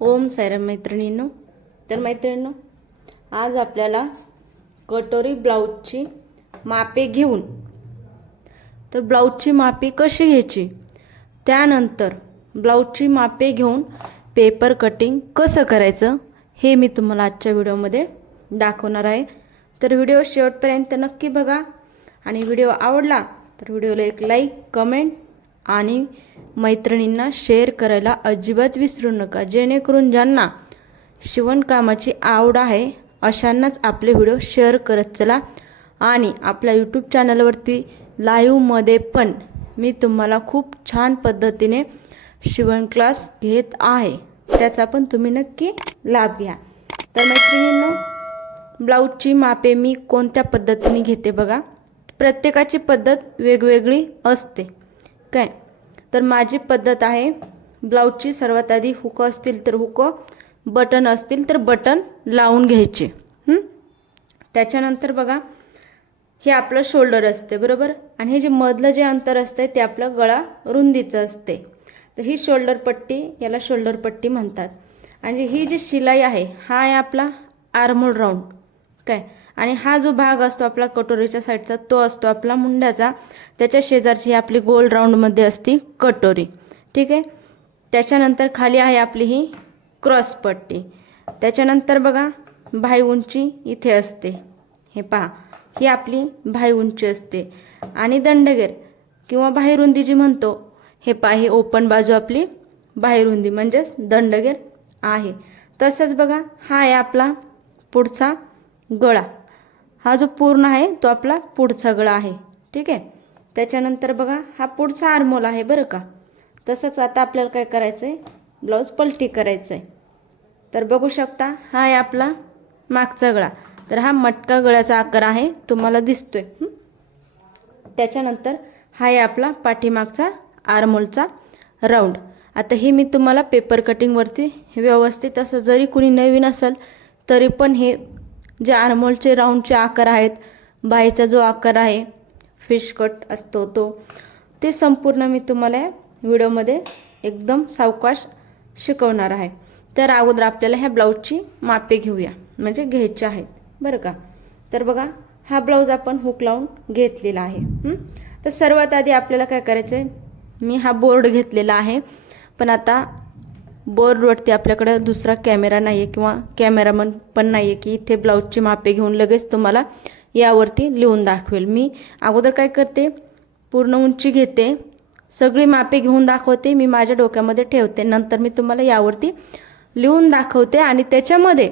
ओम सायराम मैत्रिणींनो. तर मैत्रिणींनो आज आपल्याला कटोरी ब्लाऊजची मापे घेऊन तर ब्लाऊजची मापे कशी घ्यायची? त्यानंतर ब्लाऊजची मापे घेऊन पेपर कटिंग कसं करायचं हे मी तुम्हाला आजच्या व्हिडिओमध्ये दाखवणार आहे. तर व्हिडिओ शेवटपर्यंत नक्की बघा. आणि व्हिडिओ आवडला तर व्हिडिओला एक लाईक कमेंट आणि मैत्रिणींना शेअर करायला अजिबात विसरू नका. जेणेकरून ज्यांना शिवणकामाची आवड आहे अशांनाच आपले व्हिडिओ शेअर करत चला. आणि आपल्या यूट्यूब चॅनलवरती लाईव्हमध्ये पण मी तुम्हाला खूप छान पद्धतीने शिवण क्लास घेत आहे. त्याचा पण तुम्ही नक्की लाभ घ्या. तर मैत्रिणींनो ब्लाऊजची मापे मी कोणत्या पद्धतीने घेते बघा. प्रत्येकाची पद्धत वेगवेगळी असते. काय? तर माझी पद्धत आहे ब्लाऊजची सर्वात आधी हुकं असतील तर हुकं बटन असतील तर बटन लावून घ्यायचे. त्याच्यानंतर बघा हे आपलं शोल्डर असते बरोबर? आणि हे जे मधलं जे अंतर असते ते आपलं गळा रुंदीचं असते. तर ही शोल्डर पट्टी याला शोल्डर पट्टी म्हणतात. आणि ही जी शिलाई आहे हा आहे आपला आर्मोल राऊंड. काय? आणि हा जो भाग असतो आपला कटोरीच्या साईडचा तो असतो आपला मुंड्याचा त्याच्या शेजारची ही आपली गोल राऊंडमध्ये असती कटोरी. ठीक आहे? त्याच्यानंतर खाली आहे आपली ही क्रॉस पट्टी. त्याच्यानंतर बघा भाई उंची इथे असते. हे पहा ही आपली भाई उंची असते. आणि दंडगेर किंवा बाहेरुंदी जी म्हणतो हे पहा ही ओपन बाजू आपली बाहेरुंदी म्हणजेच दंडगेर आहे. तसंच बघा हा आहे आपला पुढचा गळा. हा जो पूर्ण आहे तो आपला पुढचा गळा आहे. ठीक आहे? त्याच्यानंतर बघा हा पुढचा आरमोल आहे बरं का? तसंच आता आपल्याला काय करायचं आहे ब्लाऊज पलटी करायचं आहे तर बघू शकता हा आहे आपला मागचा गळा. तर हा मटका गळ्याचा आकार आहे तुम्हाला दिसतोय. त्याच्यानंतर हा आहे आपला पाठीमागचा आरमोलचा राऊंड. आता हे मी तुम्हाला पेपर कटिंगवरती व्यवस्थित असं जरी कुणी नवीन असेल तरी पण हे जे आरमोलचे राऊंडचे आकार आहेत बाईचा जो आकार आहे फिश कट असतो तो. ते संपूर्ण मी तुम्हाला व्हिडिओमध्ये एकदम सावकाश शिकवणार आहे. तर अगोदर आपल्याला ह्या ब्लाऊजची मापे घेऊया. म्हणजे घ्यायचे आहेत. बरं का? तर बघा हा ब्लाऊज आपण हुक लावून घेतलेला आहे. तर सर्वात आधी आपल्याला काय करायचं आहे मी हा बोर्ड घेतलेला आहे. पण आता बोर्डवरती आपल्याकडे दुसरा कॅमेरा नाही आहे किंवा कॅमेरामन पण नाही आहे की इथे ब्लाऊजची मापे घेऊन लगेच तुम्हाला यावरती लिहून दाखवेल. मी अगोदर काय करते पूर्ण उंची घेते सगळी मापे घेऊन दाखवते मी माझ्या डोक्यामध्ये ठेवते. नंतर मी तुम्हाला यावरती लिहून दाखवते आणि त्याच्यामध्ये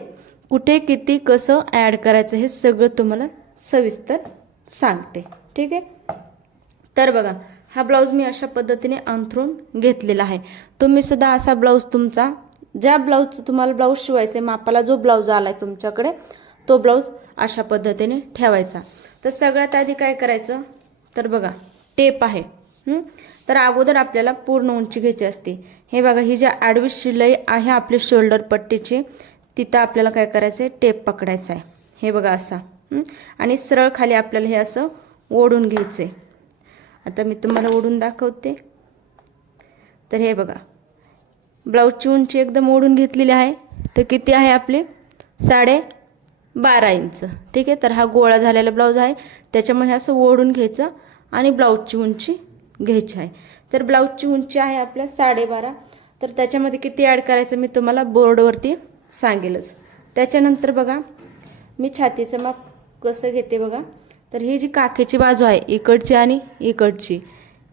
कुठे किती कसं ॲड करायचं हे सगळं तुम्हाला सविस्तर सांगते. ठीक आहे? तर बघा हा ब्लाऊज मी अशा पद्धतीने अंथरून घेतलेला आहे. तुम्ही सुद्धा असा ब्लाऊज तुमचा ज्या ब्लाऊजचं तुम्हाला ब्लाऊज शिवायचा आहे मापाला जो ब्लाऊज आला आहे तुमच्याकडे तो ब्लाऊज अशा पद्धतीने ठेवायचा. तर सगळ्यात आधी काय करायचं? तर बघा टेप आहे. तर अगोदर आपल्याला पूर्ण उंची घ्यायची असते. हे बघा ही जी आडवी शिलाई आहे आपली शोल्डर पट्टीची तिथं आपल्याला काय करायचं आहे टेप पकडायचा आहे हे बघा असा. आणि सरळ खाली आपल्याला हे असं ओढून घ्यायचं आहे आता मी तुम्हाला ओढून दाखवते. तर हे बघा. ब्लाऊजची उंची एकदम ओढून घेतलेली आहे. तर किती आहे आपले? साडे बारा इंच. ठीक आहे? तर हा गोळा झालेला ब्लाऊज आहे. त्याच्यामुळे असं ओढून घ्यायचं आणि ब्लाऊजची उंची घ्यायची आहे. तर ब्लाऊजची उंची आहे आपल्या साडेबारा तर त्याच्यामध्ये किती ॲड करायचं मी तुम्हाला बोर्डवरती सांगेलच. त्याच्यानंतर बघा मी छातीचं माप कसं घेते बघा. तर ही जी काखेची बाजू आहे इकडची आणि इकडची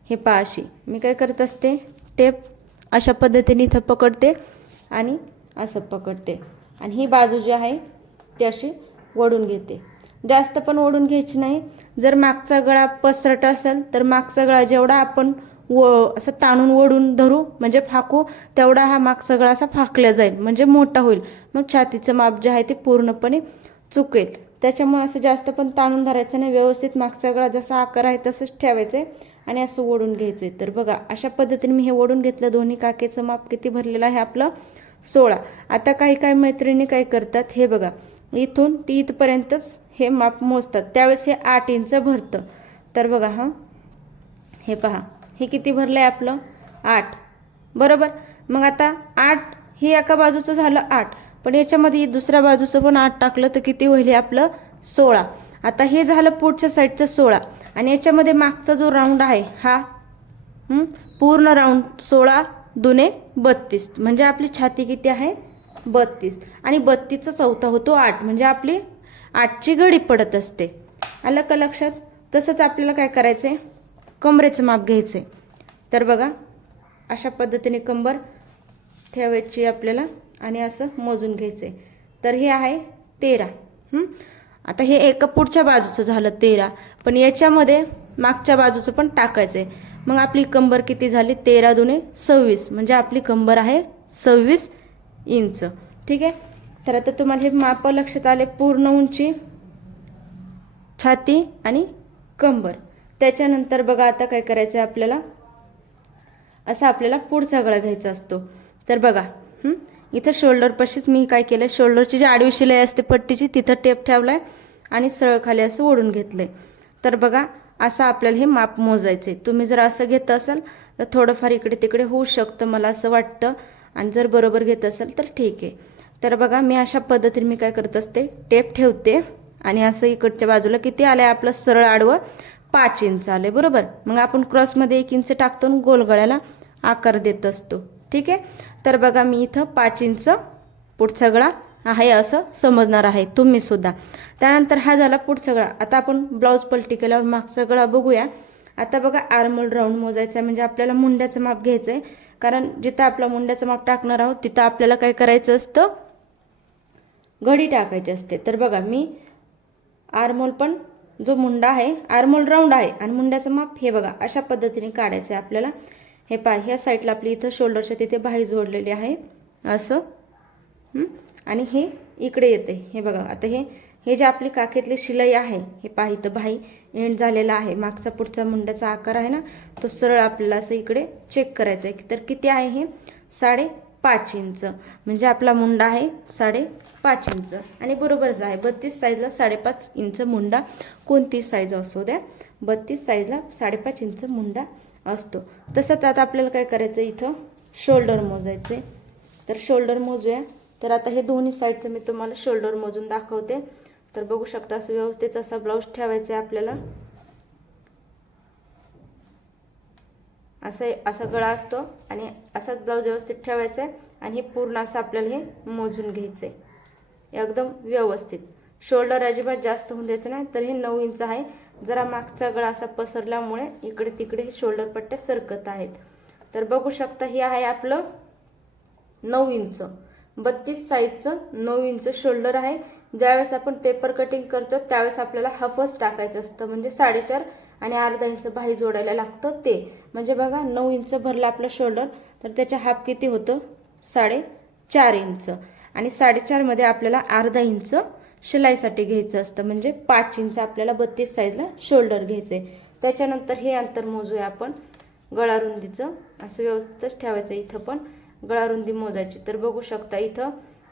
हे पाशी. मी काय करत असते टेप अशा पद्धतीने इथं पकडते आणि असं पकडते. आणि ही बाजू जी आहे ती अशी ओढून घेते. जास्त पण ओढून घ्यायची नाही. जर मागचा गळा पसरट असेल तर मागचा गळा जेवढा आपण व असं ताणून ओढून धरू म्हणजे फाकू तेवढा हा मागचा गळा असा फाकला जाईल म्हणजे मोठा होईल. मग छातीचं माप जे आहे ते पूर्णपणे चुकेल. त्याच्यामुळे असं जास्त पण ताणून धरायचं नाही. व्यवस्थित मागचा गळा जसा आकार आहे तसंच ठेवायचं आहे आणि असं ओढून घ्यायचं आहे तर बघा अशा पद्धतीने मी हे ओढून घेतलं. दोन्ही काकेचं माप किती भरलेलं आहे आपलं? सोळा. आता काही काही मैत्रिणी काय करतात हे बघा. इथून ती इथपर्यंतच हे माप मोजतात. त्यावेळेस हे आठ इंच भरतं. तर बघा हां. हे पहा. हे किती भरलं आहे आपलं? आठ. बरोबर? मग आता आठ हे एका बाजूचं झालं आठ. पण याच्यामध्ये दुसऱ्या बाजूचं पण आठ टाकलं तर किती होईल हे आपलं सोळा. आता हे झालं पुढच्या साईडचं सोळा. आणि याच्यामध्ये मागचा जो राऊंड आहे हा पूर्ण राऊंड सोळा दुने बत्तीस. म्हणजे आपली छाती किती आहे? बत्तीस. आणि बत्तीसचा चौथा होतो आठ. म्हणजे आपली आठची घडी पडत असते. आलं का लक्षात? तसंच आपल्याला काय करायचं आहे कमरेचं माप घ्यायचं आहे तर बघा अशा पद्धतीने कंबर ठेवायची आपल्याला. आणि असं मोजून घ्यायचं आहे तर हे आहे तेरा. आता हे एका पुढच्या बाजूचं झालं तेरा. पण याच्यामध्ये मागच्या बाजूचं पण टाकायचं आहे मग आपली कंबर किती झाली? तेरा दुने सव्वीस. म्हणजे आपली कंबर आहे सव्वीस इंच. ठीक आहे? तर आता तुम्हाला हे माप लक्षात आले पूर्ण उंची छाती आणि कंबर. त्याच्यानंतर बघा आता काय करायचं आहे आपल्याला? असा आपल्याला पुढचा गळा घ्यायचा असतो. तर बघा. इथं शोल्डरपाशीच मी काय केलं शोल्डरची जी आडवी शिलाई असते पट्टीची तिथं टेप ठेवलाय आणि सरळ खाली असं ओढून घेतलंय. तर बघा असं आपल्याला हे माप मोजायचं आहे तुम्ही जर असं घेत असाल तर थोडंफार इकडे तिकडे होऊ शकतं मला असं वाटतं. आणि जर बरोबर घेत असाल तर ठीक आहे. तर बघा मी अशा पद्धतीने मी काय करत असते टेप ठेवते आणि असं इकडच्या बाजूला किती आलं आहे आपलं सरळ आडवं पाच इंच आले बरोबर? मग आपण क्रॉसमध्ये एक इंच टाकतो आणि गोलगळ्याला आकार देत असतो. ठीक आहे? तर बघा मी इथं पाच इंच पुढचा गळा आहे असं समजणार आहे. तुम्ही सुद्धा. त्यानंतर हा झाला पुढचा गळा आता आपण ब्लाऊज पलटी केल्यावर मागचा गळा बघूया. आता बघा आर्मोल राऊंड मोजायचा आहे. म्हणजे आपल्याला मुंड्याचं माप घ्यायचं आहे कारण जिथं आपला मुंड्याचं माप टाकणार आहोत तिथं आपल्याला काय करायचं असतं? घडी टाकायची असते. तर बघा मी आर्मोल पण जो मुंडा आहे आर्मोल राऊंड आहे आणि मुंड्याचं माप हे बघा अशा पद्धतीने काढायचं आहे आपल्याला. हे पाय ह्या साईडला आपली इथं शोल्डरच्या तिथे बाही जोडलेली आहे. असं. आणि हे इकडे येते. हे बघा आता हे हे जे आपली काखेतली शिलाई आहे हे पहा इथं बाही एंड झालेला आहे. मागचा पुढचा मुंड्याचा आकार आहे ना तो सरळ आपल्याला असं इकडे चेक करायचा आहे तर किती आहे हे? साडे पाच इंच. म्हणजे आपला मुंडा आहे साडे पाच इंच. आणि बरोबरच आहे. बत्तीस साईजला साडेपाच इंच मुंडा. कोणती साईज असू द्या? बत्तीस साईजला साडेपाच इंच मुंडा असतो. तसंच आता आपल्याला काय करायचं इथं? शोल्डर मोजायचे तर शोल्डर मोजूया. तर आता हे दोन्ही साईडचं मी तुम्हाला शोल्डर मोजून दाखवते. तर बघू शकता असं व्यवस्थित असा ब्लाऊज ठेवायचा आहे आपल्याला. असं असा गळा असतो आणि असाच ब्लाऊज व्यवस्थित ठेवायचा आहे आणि हे पूर्ण असं आपल्याला हे मोजून घ्यायचं आहे एकदम व्यवस्थित. शोल्डर अजिबात जास्त होऊन द्यायचं नाही तर हे नऊ इंच आहे. जरा मागचा गळा असा पसरल्यामुळे इकडे तिकडे हे शोल्डर पट्ट्या सरकत आहेत. तर बघू शकता हे आहे आपलं नऊ इंच बत्तीस साईजचं नऊ इंच शोल्डर आहे. ज्यावेळेस आपण पेपर कटिंग करतो त्यावेळेस आपल्याला हाफच टाकायचं असतं म्हणजे साडेचार आणि अर्धा इंच बाही जोडायला लागतं ते. म्हणजे बघा नऊ इंच भरलं आपलं शोल्डर तर त्याच्या हाफ किती होतं? साडे चार इंच. आणि साडेचारमध्ये आपल्याला अर्धा इंच शिलाईसाठी घ्यायचं असतं. म्हणजे पाच इंच आपल्याला बत्तीस साईजला शोल्डर घ्यायचं आहे त्याच्यानंतर हे अंतर मोजूया आपण. गळारुंदीचं असं व्यवस्थितच ठेवायचं इथं पण. गळारुंदी मोजायची. तर बघू शकता इथं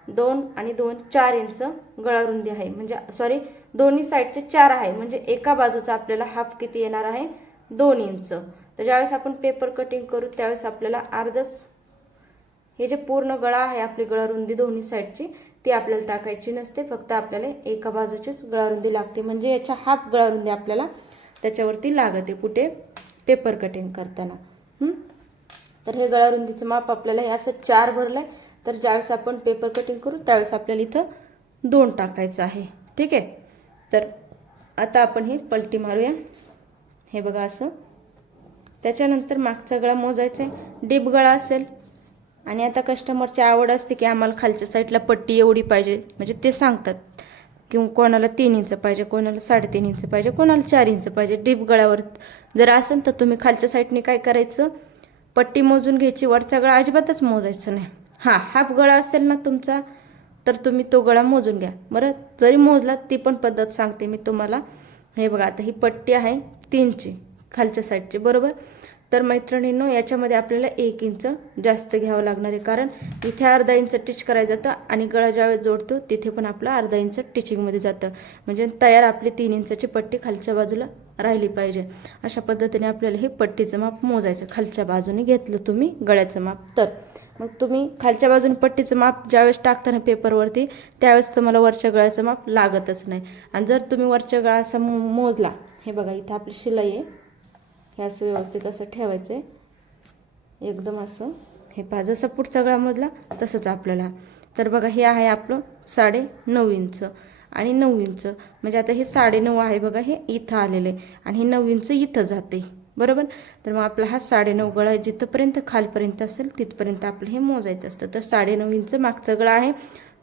दोन आणि दोन चार इंच गळारुंदी आहे. म्हणजे सॉरी दोन्ही साईडचे चार आहे. म्हणजे एका बाजूचा आपल्याला हाफ किती येणार आहे? दोन इंच. तर ज्यावेळेस आपण पेपर कटिंग करू त्यावेळेस आपल्याला अर्धच हे जे पूर्ण गळा आहे आपली गळारुंदी दोन्ही साईडची ती आपल्याला टाकायची नसते फक्त आपल्याला एका बाजूचीच गळारुंदी लागते. म्हणजे याच्या हाफ गळारुंदी आपल्याला त्याच्यावरती लागते कुठे? पेपर कटिंग करताना. तर हे गळारुंदीचं माप आपल्याला हे असं चार भरलं आहे तर ज्यावेळेस आपण पेपर कटिंग करू त्यावेळेस आपल्याला इथं दोन टाकायचं आहे. ठीक आहे? तर आता आपण हे पलटी मारूया. हे बघा असं. त्याच्यानंतर मागचा गळा मोजायचा आहे. डीप गळा असेल आणि आता कस्टमरची आवड असते की आम्हाला खालच्या साईडला पट्टी एवढी पाहिजे. म्हणजे ते सांगतात. किंवा कोणाला तीन इंच पाहिजे कोणाला साडेतीन इंच पाहिजे कोणाला चार इंच पाहिजे. डीप गळ्यावर जर असेल तर तुम्ही खालच्या साईडने काय करायचं? पट्टी मोजून घ्यायची. वरचा गळा अजिबातच मोजायचं नाही. हां हाफ गळा असेल ना तुमचा तर तुम्ही तो गळा मोजून घ्या. बरं? जरी मोजला ती पण पद्धत सांगते मी तुम्हाला. हे बघा आता ही पट्टी आहे तीनची खालच्या साईडची बरोबर? तर मैत्रिणींनो याच्यामध्ये आपल्याला एक इंच जास्त घ्यावं लागणार आहे. कारण इथे अर्धा इंच टिच करायचं जातं आणि गळा ज्यावेळेस जोडतो तिथे पण आपलं अर्धा इंच टिचिंगमध्ये जातं. म्हणजे तयार आपली तीन इंचाची पट्टी खालच्या बाजूला राहिली पाहिजे. अशा पद्धतीने आपल्याला हे पट्टीचं माप मोजायचं. खालच्या बाजूने घेतलं तुम्ही गळ्याचं माप. तर मग तुम्ही खालच्या बाजूने पट्टीचं माप ज्यावेळेस टाकताना पेपरवरती त्यावेळेस तुम्हाला वरच्या गळ्याचं माप लागतच नाही. आणि जर तुम्ही वरच्या गळा असा मो मोजला हे बघा इथं आपली शिलाई आहे. हे असं व्यवस्थित असं ठेवायचं आहे एकदम असं. हे पहा जसं पुढचा गळा मोजला तसंच आपल्याला. तर बघा हे आहे आपलं साडे नऊ इंच आणि नऊ इंच. म्हणजे आता हे साडे नऊ आहे बघा हे इथं आलेलं आहे. आणि हे नऊ इंच इथं जाते. बरोबर? तर मग आपला हा साडे नऊ गळा जिथंपर्यंत खालपर्यंत असेल तिथपर्यंत आपलं हे मोजायचं असतं. तर साडे नऊ इंच मागचा गळा आहे.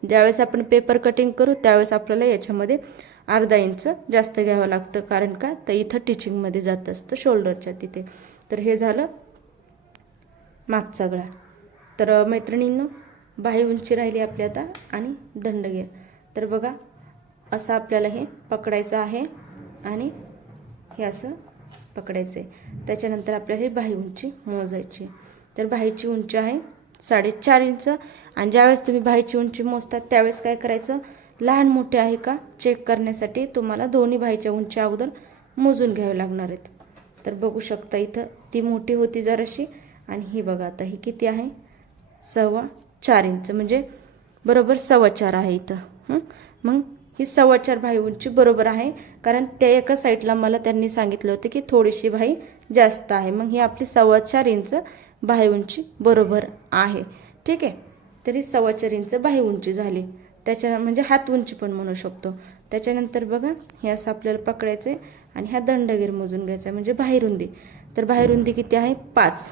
ज्यावेळेस आपण पेपर कटिंग करू त्यावेळेस आपल्याला याच्यामध्ये अर्धा इंच जास्त घ्यावं लागतं. कारण का? तर इथं टिचिंगमध्ये जात असतं शोल्डरच्या तिथे. तर हे झालं मागचा गळा. तर मैत्रिणींनो बाही उंची राहिली आपली आता आणि दंडगेर तर बघा असं आपल्याला हे पकडायचं आहे आणि हे असं पकडायचं आहे. त्याच्यानंतर आपल्याला ही बाही उंची मोजायची तर बाहीची उंची आहे साडेचार इंच. आणि ज्यावेळेस तुम्ही बाहीची उंची मोजतात त्यावेळेस काय करायचं? लहान मोठे आहे का? चेक करण्यासाठी तुम्हाला दोन्ही भाईच्या उंची अगोदर मोजून घ्यावे लागणार आहेत. तर बघू शकता इथं ती मोठी होती जराशी आणि ही बघा आता ही किती आहे? सव्वा चार इंच म्हणजे बरोबर सव्वा चार आहे इथं. मग ही सव्वा चार भाई उंची बरोबर आहे कारण त्या एका साईडला मला त्यांनी सांगितलं होतं की थोडीशी भाई जास्त आहे. मग ही आपली सव्वा चार इंच भाई उंची बरोबर आहे. ठीक आहे? तरी सव्वा चार इंच भाई उंची झाली. त्याच्या म्हणजे हात उंची पण म्हणू शकतो. त्याच्यानंतर बघा हे असं आपल्याला पकडायचं आहे आणि ह्या दंडगीर मोजून घ्यायचा आहे म्हणजे बाहेरुंदी. तर बाहेरुंदी किती आहे? पाच.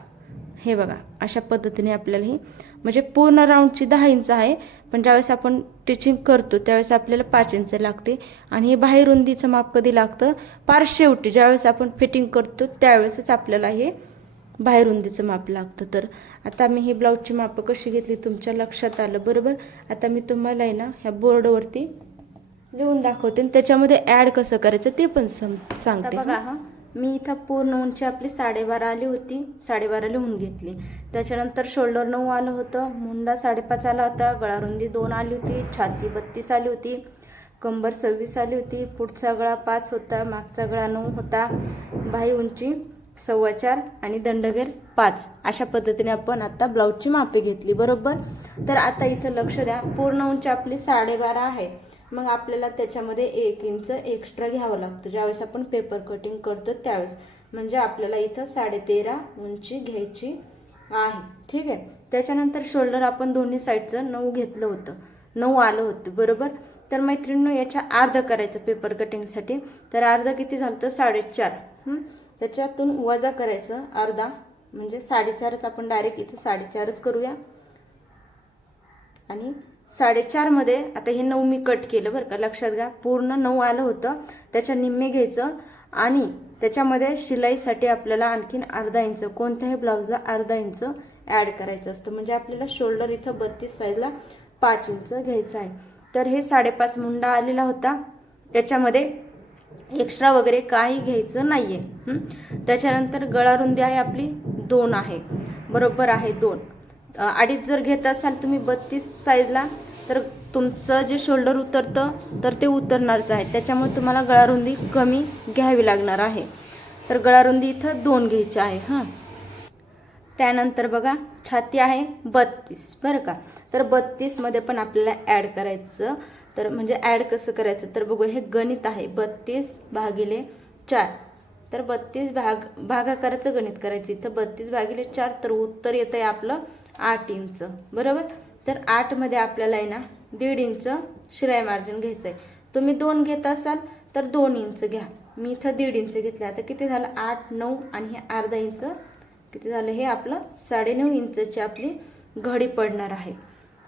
हे बघा अशा पद्धतीने आपल्याला ही म्हणजे पूर्ण राऊंडची दहा इंच आहे. पण ज्यावेळेस आपण टिचिंग करतो त्यावेळेस आपल्याला पाच इंच लागते. आणि हे बाहेरुंदीचं माप कधी लागतं? पार शेवटी. ज्यावेळेस आपण फिटिंग करतो त्यावेळेसच आपल्याला हे बाहेरुंदीचं माप लागतं. तर आता मी ही ब्लाऊजची मापं कशी घेतली तुमच्या लक्षात आलं बरोबर? आता मी तुम्हाला आहे ना ह्या बोर्डवरती लिहून दाखवते. आणि त्याच्यामध्ये ॲड कसं करायचं ते पण सम सांगते. बघा हा? मी इथं पूर्ण उंची आपली साडेबारा आली होती. साडेबारा लिहून घेतली. त्याच्यानंतर शोल्डर नऊ आलं होतं. मुंडा साडेपाच आला होता. गळारुंदी दोन आली होती. छाती बत्तीस आली होती. कंबर सव्वीस आली होती. पुढचा गळा पाच होता. मागचा गळा नऊ होता. बाही उंची. सव्वा चार आणि दंडगेर पाच. अशा पद्धतीने आपण आता ब्लाऊजची मापे घेतली बरोबर? तर आता इथं लक्ष द्या. पूर्ण उंची आपली साडेबारा आहे. मग आपल्याला त्याच्यामध्ये एक इंच एक्स्ट्रा घ्यावं लागतं. ज्यावेळेस आपण पेपर कटिंग करतो त्यावेळेस. म्हणजे आपल्याला इथं साडेतेरा उंची घ्यायची आहे. ठीक आहे? त्याच्यानंतर शोल्डर आपण दोन्ही साईडचं नऊ घेतलं होतं. नऊ आलं होतं बरोबर? तर मैत्रिणीनं याच्या अर्ध करायचं पेपर कटिंगसाठी तर अर्ध किती झालं तर साडेचार. त्याच्यातून वजा करायचं अर्धा म्हणजे साडेचारच. आपण डायरेक्ट इथं साडेचारच करूया. आणि साडेचारमध्ये आता हे नऊ मी कट केलं बरं का लक्षात घ्या. पूर्ण नऊ आलं होतं. त्याच्या निम्मे घ्यायचं. आणि त्याच्यामध्ये शिलाईसाठी आपल्याला आणखीन अर्धा इंच कोणत्याही ब्लाऊजला अर्धा इंच ॲड करायचं असतं. म्हणजे आपल्याला शोल्डर इथं बत्तीस साईजला पाच इंच घ्यायचं आहे. तर हे साडेपाच मुंडा आलेला होता. याच्यामध्ये एक्स्ट्रा वगैरे काही घ्यायचं नाही आहे त्याच्यानंतर गळारुंदी आहे आपली दोन आहे. बरोबर आहे दोन. अडीच जर घेत असाल तुम्ही बत्तीस साईजला तर तुमचं जे शोल्डर उतरतं तर ते उतरणारच आहे. त्याच्यामुळे तुम्हाला गळारुंदी कमी घ्यावी लागणार आहे. तर गळारुंदी इथं दोन घ्यायची आहे हां? त्यानंतर बघा छाती आहे बत्तीस. बरं का? तर बत्तीसमध्ये पण आपल्याला ॲड करायचं. तर म्हणजे ॲड कसं करायचं? तर बघू हे गणित आहे. बत्तीस भागिले चार. तर बत्तीस भाग भागाकाराचं गणित करायचं इथं. बत्तीस भागिले चार तर उत्तर येतं आहे आपलं आठ इंच. बरोबर? तर आठमध्ये आपल्याला आहे ना दीड इंच शिलाई मार्जिन घ्यायचं आहे तुम्ही दोन घेत असाल तर दोन इंच घ्या. मी इथं दीड इंच घेतलं. आता किती झालं? आठ नऊ आणि हे अर्धा इंच. किती झालं? हे आपलं साडेनऊ इंचची आपली घडी पडणार आहे.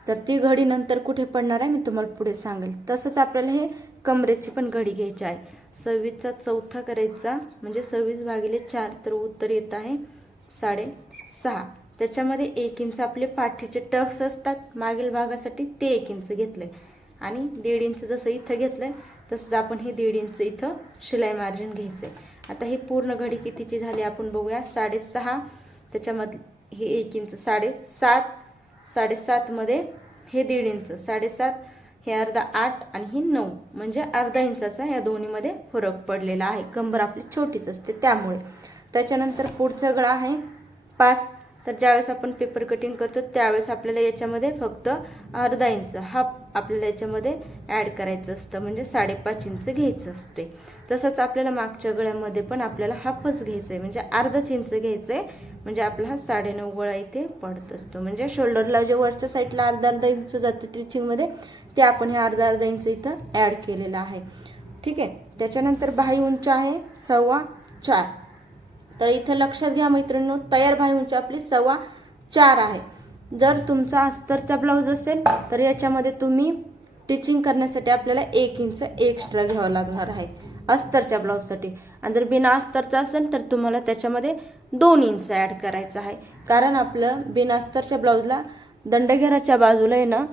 तर ती घडी नंतर कुठे पडणार आहे मी तुम्हाला पुढे सांगेल. तसंच आपल्याला हे कमरेची पण घडी घ्यायची आहे. सव्वीसचा चौथा करायचा म्हणजे सव्वीस भागिले चार तर उत्तर येत आहे साडे सहा. त्याच्यामध्ये एक इंच आपले पाठीचे टक्स असतात मागील भागासाठी ते एक इंच आहे आणि दीड इंच जसं इथं घेतलं आहे तसंच आपण हे दीड इंच इथं शिलाई मार्जिन घ्यायचं आहे आता हे पूर्ण घडी कितीची झाली आपण बघूया साडेसहा त्याच्यामध्ये हे एक इंच साडेसात साडेसातमध्ये हे दीड इंच साडेसात हे अर्धा आठ आणि ही नऊ. म्हणजे अर्धा इंचाचा या दोन्हीमध्ये फरक पडलेला आहे. कंबर आपली छोटीच असते त्यामुळे. त्याच्यानंतर पुढचा गळा आहे पाच. तर ज्यावेळेस आपण पेपर कटिंग करतो त्यावेळेस आपल्याला याच्यामध्ये फक्त अर्धा इंच हाफ आपल्याला याच्यामध्ये ॲड करायचं असतं. म्हणजे साडेपाच इंच घ्यायचं असते. तसंच आपल्याला मागच्या गळ्यामध्ये पण आपल्याला हाफच घ्यायचं आहे. म्हणजे अर्धाच इंच घ्यायचं आहे. म्हणजे आपला हा साडेनऊ गोळा इथे पडत असतो. म्हणजे शोल्डरला जे वरच्या साईडला अर्धा अर्धा इंच जातं टिचिंगमध्ये ते आपण हे अर्धा अर्धा इंच इथं ॲड केलेलं आहे. ठीक आहे? त्याच्यानंतर बाही उंच आहे सव्वा चार. तर इथं लक्षात घ्या मैत्रिणींनो तयार बाही उंची आपली सव्वा चार आहे. जर तुमचा अस्तरचा ब्लाऊज असेल तर याच्यामध्ये तुम्ही टिचिंग करण्यासाठी आपल्याला एक इंच एक्स्ट्रा घ्यावं लागणार आहे. अस्तरच्या ब्लाऊजसाठी. आणि जर बिना अस्तरचा असेल तर तुम्हाला त्याच्यामध्ये दोन इंच ॲड करायचं आहे. कारण आपलं बिना अस्तरच्या ब्लाऊजला दंडघेराच्या बाजूला आहे ना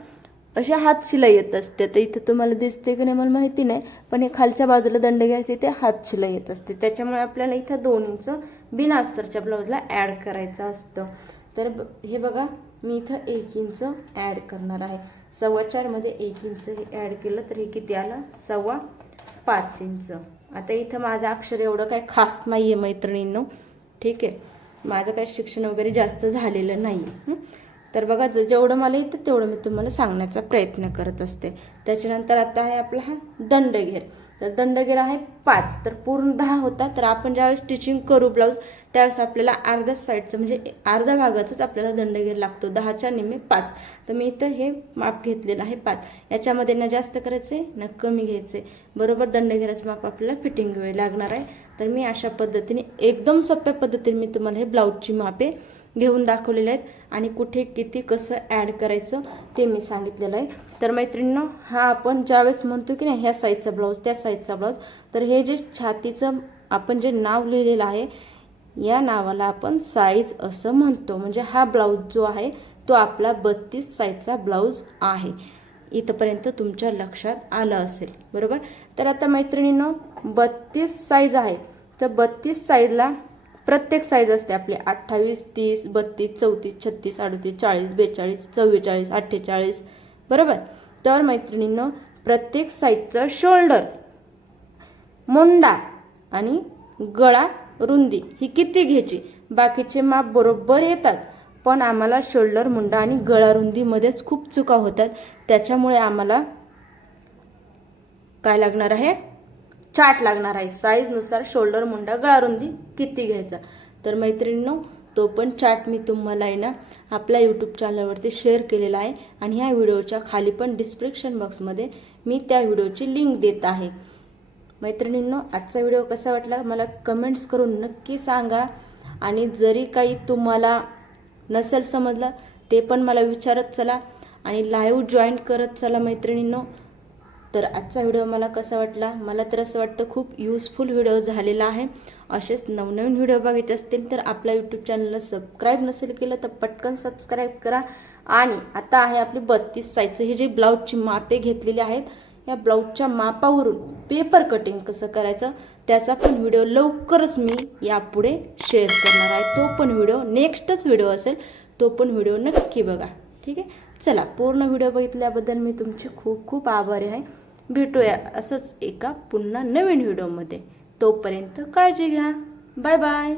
अशा हात शिलाई येत असते. तर इथं तुम्हाला दिसते की नाही मला माहिती नाही पण हे खालच्या बाजूला दंड घ्यायचे ते हात शिलाई येत असते. त्याच्यामुळे आपल्याला इथं दोन इंच बिना अस्तरच्या ब्लाऊजला ॲड करायचं असतं. तर ब- हे बघा मी इथं एक इंच ॲड करणार आहे. सव्वा चारमध्ये एक इंच ॲड केलं तर हे किती आलं? सव्वा पाच इंच. आता इथं माझं अक्षर एवढं काही खास नाही आहे मैत्रिणींनो. ठीक आहे? माझं काही शिक्षण वगैरे जास्त झालेलं नाही. आहे तर बघा ज जेवढं मला येतं तेवढं मी तुम्हाला सांगण्याचा प्रयत्न करत असते. त्याच्यानंतर आता आहे आपला हा दंडघेर तर दंडगेर आहे पाच. तर पूर्ण दहा होता. तर आपण ज्यावेळेस स्टिचिंग करू ब्लाऊज त्यावेळेस आपल्याला अर्ध्या साईडचं म्हणजे अर्ध्या भागाचंच आपल्याला दंडगेर लागतो. दहाच्या निम्मे पाच. तर मी इथं हे माप घेतलेलं आहे पाच. याच्यामध्ये ना जास्त करायचं आहे ना कमी घ्यायचं. आहे बरोबर दंडगेराचं माप आपल्याला फिटिंग वेळ लागणार आहे. तर मी अशा पद्धतीने एकदम सोप्या पद्धतीने मी तुम्हाला हे ब्लाऊजची मापे घेऊन दाखवलेले आहेत. आणि कुठे किती कसं ॲड करायचं ते मी सांगितलेलं आहे. तर मैत्रिणींनो हा आपण ज्यावेळेस म्हणतो की नाही ह्या साईजचा ब्लाऊज त्या साईजचा ब्लाऊज तर हे जे छातीचं आपण जे नाव लिहिलेलं आहे या नावाला आपण साईज असं म्हणतो. म्हणजे हा ब्लाऊज जो आहे तो आपला बत्तीस साईजचा ब्लाऊज आहे. इथंपर्यंत तुमच्या लक्षात आलं असेल. बरोबर? तर आता मैत्रिणींनो बत्तीस साईज आहे. तर बत्तीस साईजला प्रत्येक साईज असते आपले. अठ्ठावीस तीस बत्तीस चौतीस छत्तीस अडतीस चाळीस बेचाळीस चव्वेचाळीस अठ्ठेचाळीस. बरोबर? तर मैत्रिणींनं प्रत्येक साईजचं शोल्डर मुंडा आणि गळा रुंदी ही किती घ्यायची? बाकीचे माप बरोबर येतात. पण आम्हाला शोल्डर मुंडा आणि गळा रुंदीमध्येच खूप चुका होतात. त्याच्यामुळे आम्हाला काय लागणार आहे? चाट लागणार आहे. साईजनुसार शोल्डर मुंडा गळा रुंदी किती घ्यायचा? तर मैत्रिणींनो तो पण चार्ट मी तुम्हाला आहे ना आपल्या यूट्यूब चॅनलवरती शेअर केलेला आहे. आणि ह्या व्हिडिओच्या खाली पण डिस्क्रिप्शन बॉक्समध्ये मी त्या व्हिडिओची लिंक देत आहे. मैत्रिणींनो आजचा व्हिडिओ कसा वाटला मला कमेंट्स करून नक्की सांगा. आणि जरी काही तुम्हाला नसेल समजलं ते पण मला विचारत चला. आणि लाईव्ह जॉईन करत चला मैत्रिणींनो. तर आजचा व्हिडिओ मला कसा वाटला? मला तर असं वाटतं खूप यूजफुल व्हिडिओ झालेला आहे. असेच नवनवीन व्हिडिओ बघायचे असतील तर आपल्या यूट्यूब चॅनलला सबस्क्राईब नसेल केलं तर पटकन सबस्क्राईब करा. आणि आता आहे आपली बत्तीस साईजचं हे जे ब्लाऊजची मापे घेतलेली आहेत या ब्लाऊजच्या मापावरून पेपर कटिंग कसं करायचं त्याचा पण व्हिडिओ लवकरच मी यापुढे शेअर करणार आहे. तो पण व्हिडिओ नेक्स्टच व्हिडिओ असेल तो पण व्हिडिओ नक्की बघा. ठीक आहे? चला पूर्ण व्हिडिओ बघितल्याबद्दल मी तुमची खूप खूप आभारी आहे. भेटूया असंच एका पुन्हा नवीन व्हिडिओमध्ये. तोपर्यंत काळजी घ्या. Bye bye.